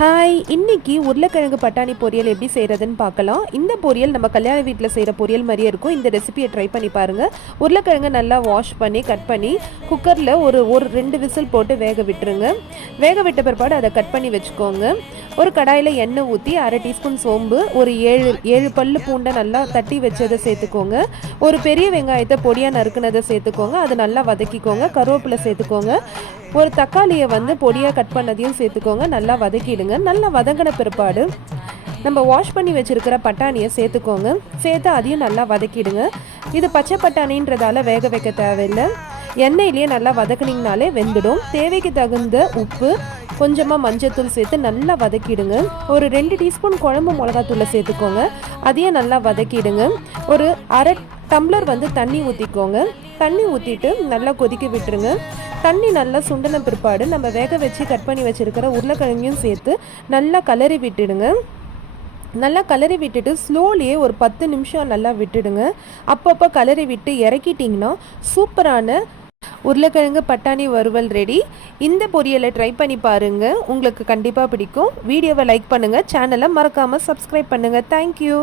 Hi, இன்னைக்கு உருளைக்கிழங்கு பட்டாணி பொரியல் எப்படி செய்கிறதுன்னு பார்க்கலாம். இந்த பொரியல் நம்ம கல்யாண வீட்டில் செய்கிற பொரியல் மாதிரியே இருக்கும். இந்த ரெசிபியை ட்ரை பண்ணி பாருங்கள். உருளைக்கிழங்கு நல்லா வாஷ் பண்ணி கட் பண்ணி குக்கரில் ஒரு 2 விசில் போட்டு வேக விட்டுருங்க. வேக விட்ட பிற்பாடு அதை கட் பண்ணி வச்சுக்கோங்க. ஒரு கடாயில் எண்ணெய் ஊற்றி 1/2 டீஸ்பூன் சோம்பு, ஒரு 7 பல்லு பூண்டை நல்லா தட்டி வச்சதை சேர்த்துக்கோங்க. ஒரு பெரிய வெங்காயத்தை பொடியாக நறுக்குனதை சேர்த்துக்கோங்க. அது நல்லா வதக்கிக்கோங்க. கருவேப்பிலை சேர்த்துக்கோங்க. ஒரு தக்காளியை பொடியாக கட் பண்ணதையும் சேர்த்துக்கோங்க. நல்லா வதக்கிடுங்க. நல்லா வதங்கின பிற்பாடு நம்ம வாஷ் பண்ணி வச்சுருக்கிற பட்டாணியை சேர்த்துக்கோங்க. சேர்த்து அதையும் நல்லா வதக்கிடுங்க. இது பச்சை பட்டாணின்றதால வேக வைக்க தேவையில்லை. எண்ணெயிலேயே நல்லா வதக்குனிங்கனாலே வெந்துடும். தேவைக்கு தகுந்த உப்பு, கொஞ்சமாக மஞ்சத்தூள் சேர்த்து நல்லா வதக்கிடுங்க. ஒரு 2 டீஸ்பூன் குழம்பு மிளகாத்தூளை சேர்த்துக்கோங்க. அதையும் நல்லா வதக்கிடுங்க. ஒரு 1/2 டம்ளர் தண்ணி ஊற்றிக்கோங்க. தண்ணி ஊற்றிட்டு நல்லா கொதிக்க விட்டுருங்க. தண்ணி நல்லா சுண்டின பிற்பாடு நம்ம வேக வச்சு கட் பண்ணி வச்சுருக்கிற உருளைக்கிழங்கையும் சேர்த்து நல்லா கலரி விட்டுடுங்க. நல்லா கலரி விட்டுட்டு ஸ்லோலியே ஒரு 10 நிமிஷம் நல்லா விட்டுடுங்க. அப்பப்போ கலரி விட்டு இறக்கிட்டிங்கன்னா சூப்பரான உருளைக்கிழங்கு பட்டாணி வறுவல் ரெடி. இந்த பொரியலை ட்ரை பண்ணி பாருங்கள். உங்களுக்கு கண்டிப்பாக பிடிக்கும். வீடியோவை லைக் பண்ணுங்கள். சேனலை மறக்காமல் சப்ஸ்கிரைப் பண்ணுங்கள். தேங்க்யூ.